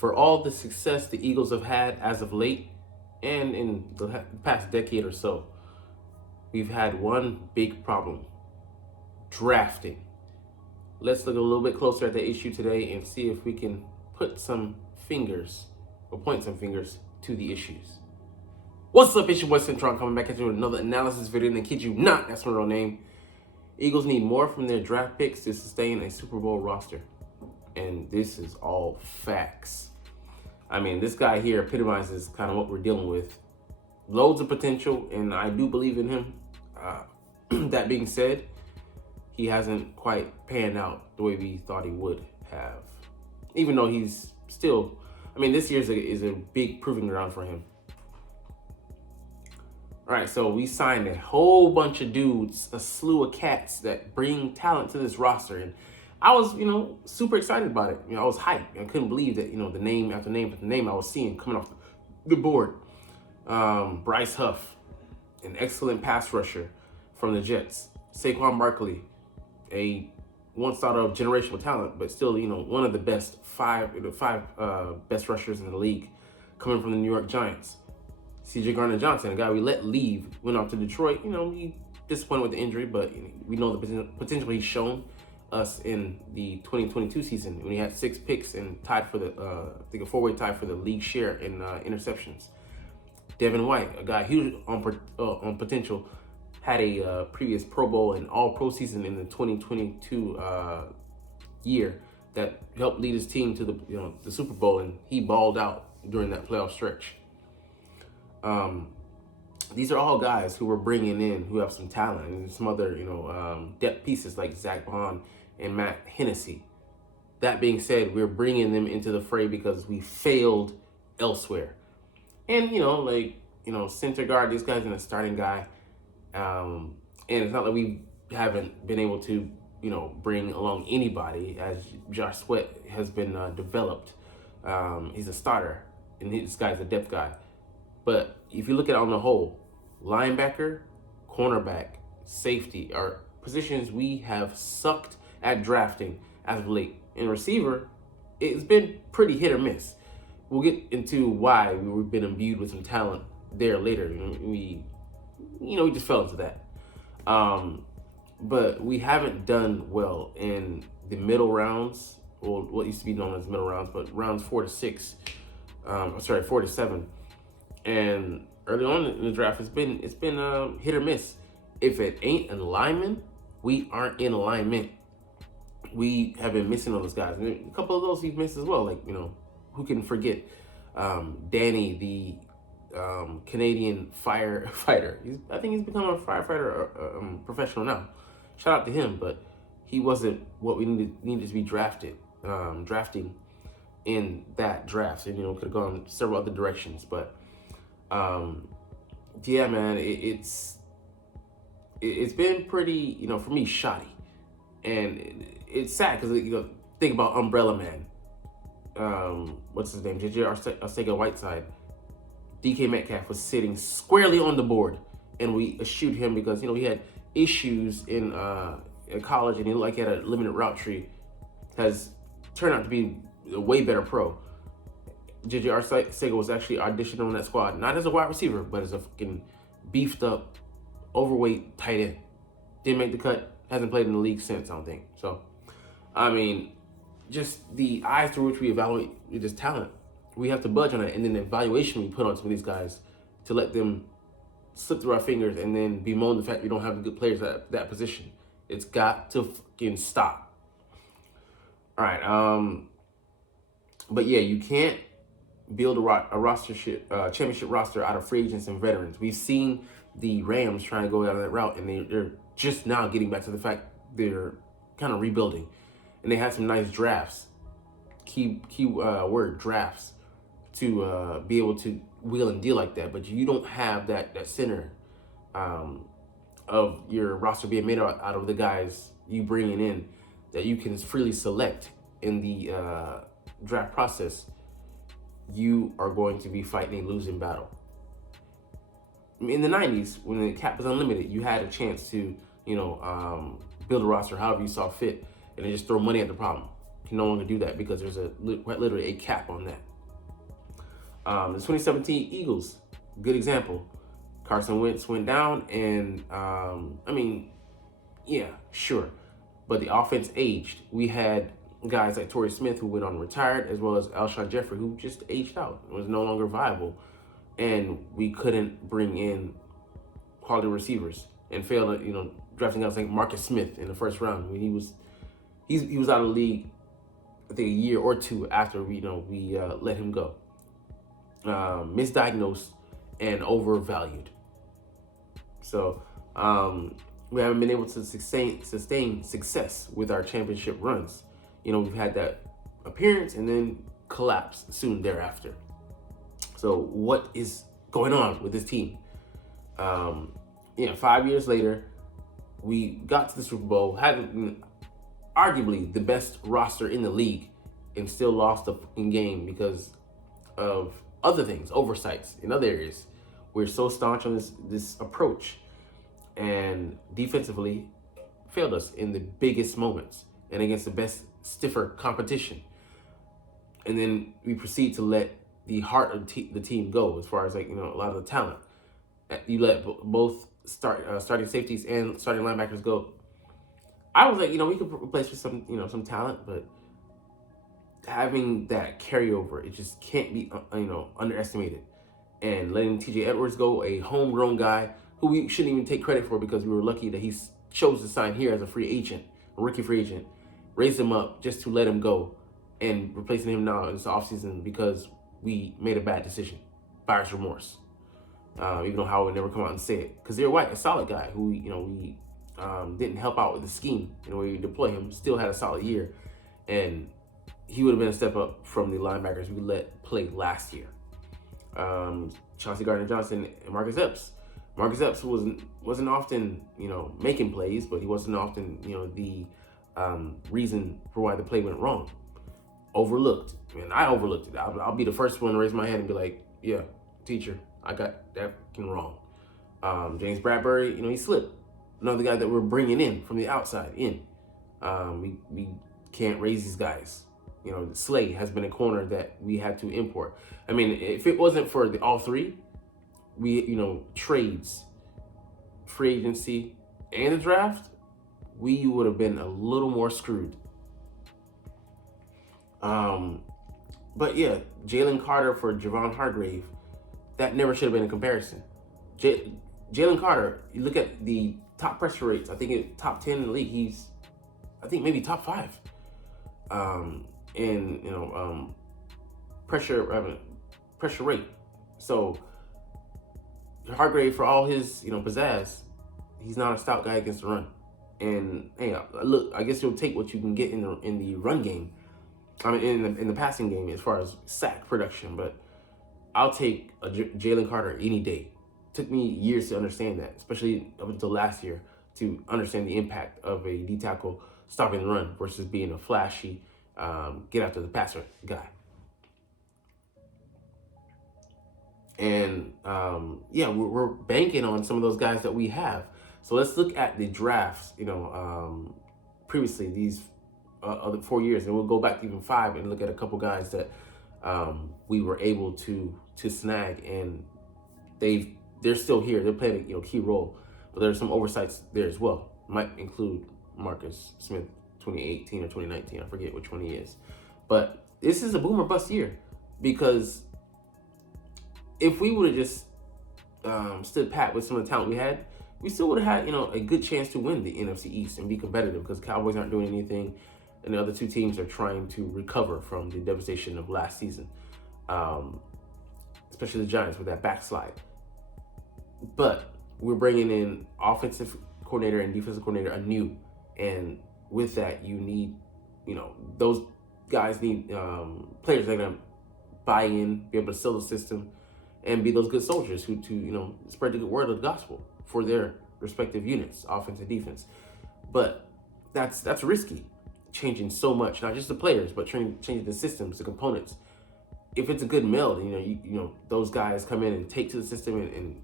For all the success the Eagles have had as of late and in the past decade or so, we've had one big problem: drafting. Let's look a little bit closer at the issue today and see if we can put some fingers or point some fingers to the issues. What's up, it's your boy Cintron coming back at you with another analysis video, and kid you not, that's my real name. Eagles need more from their draft picks to sustain a Super Bowl roster. And this is all facts. I mean, this guy here epitomizes kind of what we're dealing with. Loads of potential, and I do believe in him. That being said, he hasn't quite panned out the way we thought he would have. Even though he's still, I mean, this year is a big proving ground for him. All right, so we signed a whole bunch of dudes, a slew of cats that bring talent to this roster. And I was, super excited about it. I was hyped. I couldn't believe that, the name after name after name I was seeing coming off the board. Bryce Huff, an excellent pass rusher from the Jets. Saquon Barkley, a once thought of generational talent, but still, one of the five best rushers in the league, coming from the New York Giants. C.J. Gardner-Johnson, a guy we let leave, went off to Detroit. He disappointed with the injury, but we know the potential he's shown us in the 2022 season when he had 6 picks and tied for the, I think a 4-way tie for the league share in interceptions. Devin White, a guy huge on potential, had a previous Pro Bowl and All-Pro season in the 2022 year that helped lead his team to the Super Bowl, and he balled out during that playoff stretch. These are all guys who we're bringing in who have some talent, and some other, depth pieces like Zach Bond and Matt Hennessy. That being said, we're bringing them into the fray because we failed elsewhere. And, center guard, this guy's a starting guy. And it's not that we haven't been able to, bring along anybody, as Josh Sweat has been developed. He's a starter, and this guy's a depth guy. But if you look at it on the whole, linebacker, cornerback, safety are positions we have sucked at drafting as of late. And receiver, it's been pretty hit or miss. We'll get into why we've been imbued with some talent there later. We just fell into that. But we haven't done well in the middle rounds, or what used to be known as middle rounds, but rounds 4 to 6, 4 to 7. And early on in the draft, it's been hit or miss. If it ain't an alignment, we aren't in alignment. We have been missing all those guys. And a couple of those we've missed as well. Like, who can forget Danny, the Canadian firefighter. I think he's become a firefighter professional now. Shout out to him, but he wasn't what we needed to be drafting in that draft. And, could have gone several other directions. But yeah, man, it's been pretty, for me, shoddy. And it's sad because, think about Umbrella Man. What's his name? J.J. Arcega-Whiteside. DK Metcalf was sitting squarely on the board, and we eschewed him because, he had issues in college, and he looked like he had a limited route tree. Has turned out to be a way better pro. J.J. Arcega was actually auditioned on that squad, not as a wide receiver, but as a fucking beefed up, overweight tight end. Didn't make the cut, hasn't played in the league since, I don't think. So, I mean, just the eyes through which we evaluate this talent, we have to budge on it, and then the evaluation we put on some of these guys to let them slip through our fingers and then bemoan the fact we don't have the good players at that position. It's got to fucking stop. All right, but yeah, you can't build a championship roster out of free agents and veterans. We've seen the Rams trying to go down that route, and they're just now getting back to the fact they're kind of rebuilding. And they had some nice drafts, key word drafts, to be able to wheel and deal like that. But you don't have that center of your roster being made out of the guys you bringing in that you can freely select in the draft process. You are going to be fighting a losing battle. In the 90s, when the cap was unlimited, you had a chance to, build a roster however you saw fit and then just throw money at the problem. You can no longer do that because there's literally a cap on that. The 2017 Eagles, good example. Carson Wentz went down, and I mean, yeah, sure, but the offense aged. We had guys like Torrey Smith who went on and retired, as well as Alshon Jeffrey who just aged out, was no longer viable, and we couldn't bring in quality receivers and failed, drafting guys like Marcus Smith in the first round when he was out of the league, I think a year or two after we let him go. Misdiagnosed and overvalued. So we haven't been able to sustain success with our championship runs. We've had that appearance and then collapse soon thereafter. So what is going on with this team? 5 years later, we got to the Super Bowl, had arguably the best roster in the league, and still lost the game because of other things, oversights in other areas. We're so staunch on this approach, and defensively failed us in the biggest moments and against the best, stiffer competition. And then we proceed to let the heart of the team go, as far as a lot of the talent. You let both starting safeties and starting linebackers go. I was like, we could replace with some talent, but having that carryover, it just can't be underestimated. And letting TJ Edwards go, a homegrown guy who we shouldn't even take credit for because we were lucky that he chose to sign here as a free agent, a rookie free agent, raised him up just to let him go, and replacing him now in this offseason because we made a bad decision. Buyer's remorse. Even though Howard would never come out and say it. Because they're White, a solid guy who we didn't help out with the scheme in the way we deploy him, still had a solid year. And he would have been a step up from the linebackers we let play last year. Chauncey Gardner-Johnson and Marcus Epps. Marcus Epps wasn't often, making plays, but he wasn't often, the reason for why the play went wrong. Overlooked. And I overlooked it. I'll be the first one to raise my hand and be like, yeah, teacher, I got that wrong. James Bradbury, he slipped. Another guy that we're bringing in from the outside in. We can't raise these guys. Slay has been a corner that we had to import. I mean, if it wasn't for all three, we, trades, free agency, and the draft, we would have been a little more screwed. But yeah, Jalen Carter for Javon Hargrave, that never should have been a comparison. Jalen Carter, you look at the top pressure rates, I think it's top 10 in the league. He's, I think maybe top 5. In pressure rate. So Hargrave, for all his pizzazz, he's not a stout guy against the run. And hey, look, I guess you'll take what you can get in the run game. I mean, in the passing game as far as sack production, but I'll take a Jalen Carter any day. Took me years to understand that, especially up until last year, to understand the impact of a D tackle stopping the run versus being a flashy get after the passer guy. And we're banking on some of those guys that we have. So let's look at the drafts. Previously these other 4 years, and we'll go back even 5 and look at a couple guys that we were able to snag, and they're still here. They're playing a key role, but there's some oversights there as well. Might include Marcus Smith, 2018 or 2019. I forget which one he is, but this is a boom or bust year, because if we would have just stood pat with some of the talent we had, we still would have had a good chance to win the NFC East and be competitive, because Cowboys aren't doing anything, and the other two teams are trying to recover from the devastation of last season, especially the Giants with that backslide. But we're bringing in offensive coordinator and defensive coordinator anew, and with that, you need, those guys need players that are going to buy in, be able to sell the system, and be those good soldiers who spread the good word of the gospel for their respective units, offense and defense. But that's risky, changing so much, not just the players, but changing the systems, the components. If it's a good meld, those guys come in and take to the system and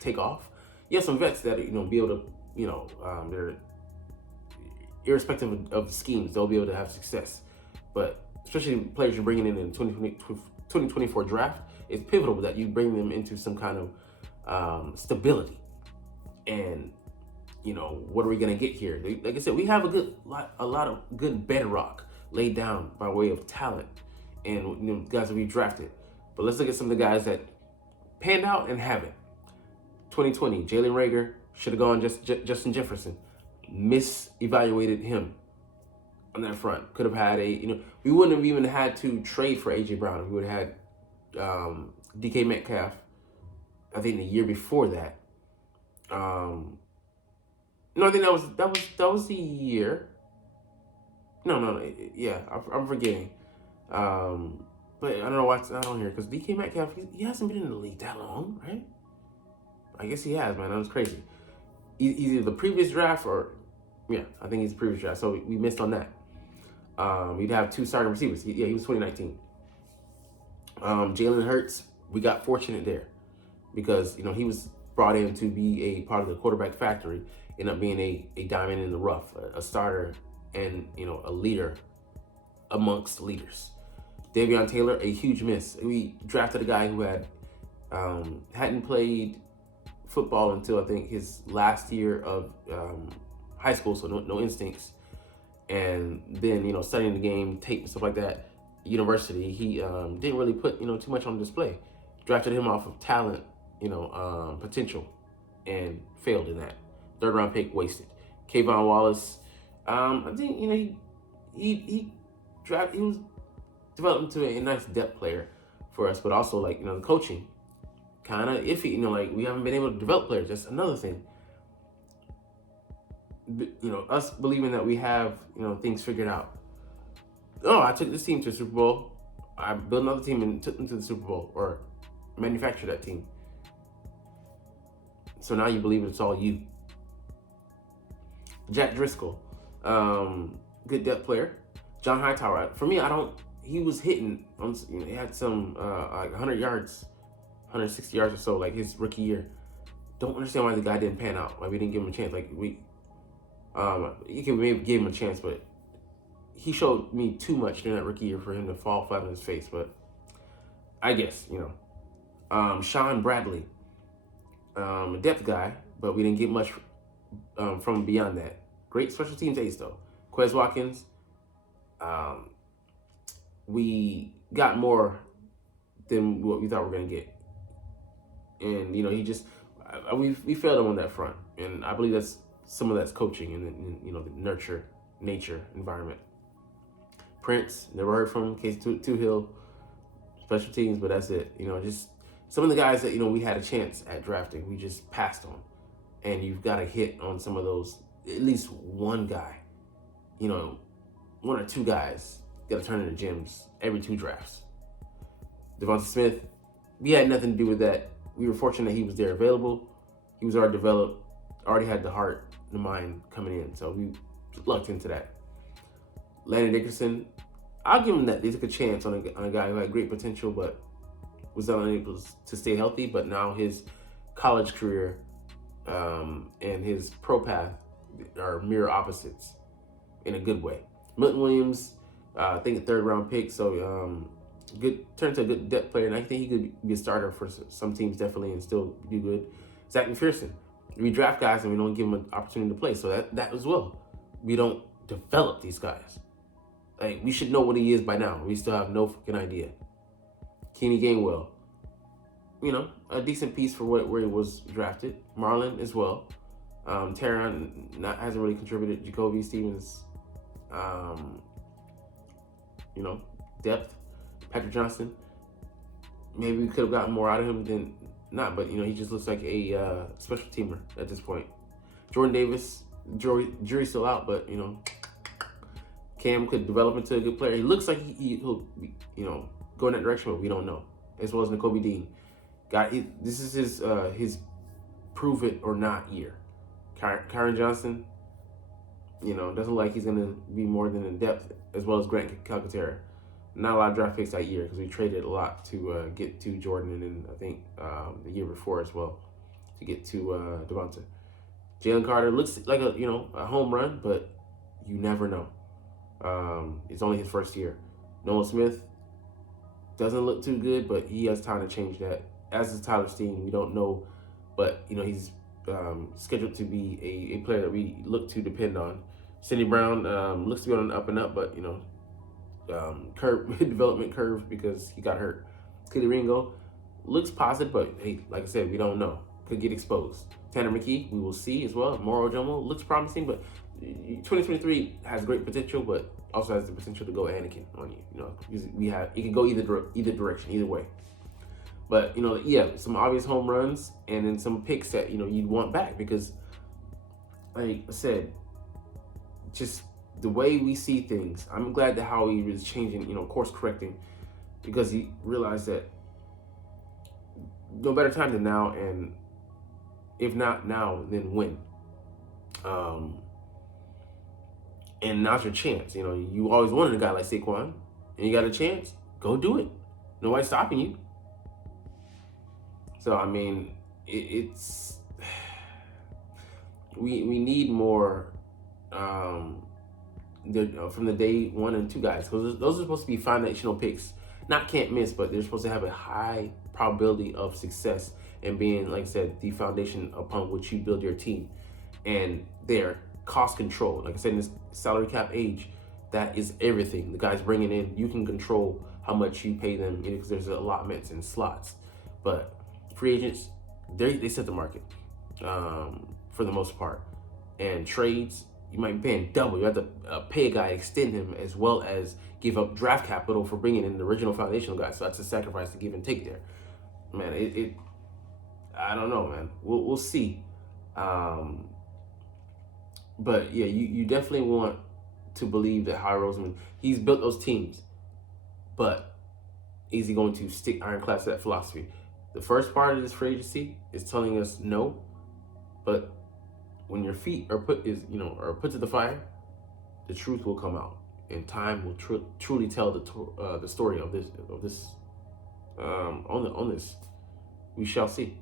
take off. You have some vets that be able to, they're irrespective of schemes, they'll be able to have success. But especially players you're bringing in 2020, 2024 draft, it's pivotal that you bring them into some kind of stability. And what are we gonna get here? Like I said, we have a lot of good bedrock laid down by way of talent and guys that we drafted. But let's look at some of the guys that panned out and haven't. 2020, Jalen Reagor should have gone Justin Jefferson. Misevaluated him on that front. Could have had we wouldn't have even had to trade for AJ Brown. We would have had DK Metcalf. I think the year before that. No, I think that was the year. No, yeah, I'm forgetting. But I don't know why it's not on here because DK Metcalf he hasn't been in the league that long, right? I guess he has, man. That was crazy. Either the previous draft or I think he's the previous draft. So we missed on that. We'd have 2 starting receivers. Yeah, he was 2019. Jalen Hurts, we got fortunate there because he was brought in to be a part of the quarterback factory, end up being a diamond in the rough, a starter, and a leader amongst leaders. Davion Taylor, a huge miss. We drafted a guy who hadn't played football until I think his last year of high school, so no instincts. And then studying the game, tape and stuff like that. University, he didn't really put too much on display. Drafted him off of talent, potential, and failed in that. 3rd round pick wasted. Kayvon Wallace, I think he was developed into a nice depth player for us, but also the coaching kind of iffy. We haven't been able to develop players. That's another thing. Us believing that we have things figured out. Oh, I took this team to the Super Bowl. I built another team and took them to the Super Bowl, or manufactured that team. So now you believe it's all you. Jack Driscoll, good depth player. John Hightower, for me, he was hitting. He had some 100 yards, 160 yards or so, like his rookie year. Don't understand why the guy didn't pan out. Like we didn't give him a chance. You can maybe give him a chance, but he showed me too much during that rookie year for him to fall flat on his face. But I guess Sean Bradley, a depth guy, but we didn't get much from beyond that. Great special teams ace though. Quez Watkins, we got more than what we thought we were gonna get, and he just we failed him on that front, and I believe some of that's coaching and the nature environment. Prince, never heard from him. Case Hill, special teams, but that's it. Just some of the guys that we had a chance at drafting, we just passed on. And you've got to hit on some of those. At least one guy, 1 or 2 guys, got to turn into gems every 2 drafts. Devonta Smith, we had nothing to do with that. We were fortunate he was there available. He was already developed, already had the heart, the mind coming in. So we lucked into that. Landon Dickerson, I'll give him that. They took a chance on a guy who had great potential, but was unable to stay healthy. But now his college career and his pro path are mirror opposites in a good way. Milton Williams, I think a 3rd round pick, so turned to a good depth player, and I think he could be a starter for some teams definitely and still do good. Zach McPherson, we draft guys and we don't give them an opportunity to play, so that as well. We don't develop these guys. Like, we should know what he is by now. We still have no freaking idea. Kenny Gainwell, a decent piece for where he was drafted. Marlon as well. Terron hasn't really contributed. Jacoby Stevens, depth. Patrick Johnson, maybe we could have gotten more out of him than not, but he just looks like a special teamer at this point. Jordan Davis, jury's still out, but Cam could develop into a good player. He looks like he'll go in that direction, but we don't know. As well as Nakobe Dean. This is his prove it or not year. Kyron Johnson, doesn't look like he's going to be more than in depth, as well as Grant Calcaterra. Not a lot of draft picks that year because we traded a lot to get to Jordan, and then I think the year before as well to get to Devonta. Jalen Carter looks like a home run, but you never know. It's only his first year. Nolan Smith, doesn't look too good, but he has time to change that. As is Tyler Steen, we don't know, but he's scheduled to be a player that we look to depend on. Cindy Brown looks to be on an up and up, but development curve because he got hurt. Kelly Ringo looks positive, but hey, like I said, we don't know. Could get exposed. Tanner McKee, we will see as well. Moro Jomo looks promising, but 2023 has great potential, but also has the potential to go Anakin on you. It can go either direction, either way. But some obvious home runs and then some picks that you'd want back because, like I said, just the way we see things. I'm glad that Howie is changing, course correcting, because he realized that no better time than now, and if not now, then when. And now's your chance. You always wanted a guy like Saquon, and you got a chance. Go do it. Nobody's stopping you. So I mean, it's we need more from the day 1 and 2 guys, because those are supposed to be foundational picks, not can't miss, but they're supposed to have a high probability of success and being, like I said, the foundation upon which you build your team. And they're cost control. Like I said, in this salary cap age, that is everything. The guys bringing in, you can control how much you pay them because there's allotments and slots. But free agents, they set the market for the most part. And trades, you might be paying double. You have to pay a guy, extend him, as well as give up draft capital for bringing in the original foundational guy. So that's a sacrifice to give and take there. Man, I don't know, man. We'll see. But yeah, you definitely want to believe that Howie Roseman, he's built those teams. But is he going to stick ironclad to that philosophy? The first part of this free agency is telling us no, but when your feet are put to the fire, the truth will come out, and time will truly tell the story of this on this. We shall see.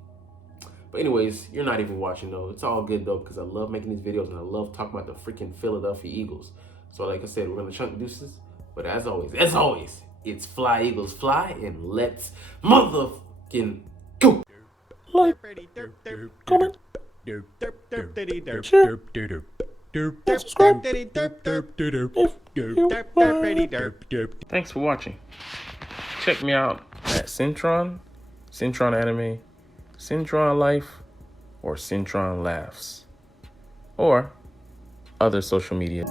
But anyways, you're not even watching though. It's all good though, because I love making these videos and I love talking about the freaking Philadelphia Eagles. So like I said, we're gonna chunk deuces. But as always, it's fly Eagles fly, and let's motherfucking go. Like, comment, share, and subscribe if you Thanks for watching. Check me out at Cintron Anime, Cintron Life, or Cintron Laughs, or other social media.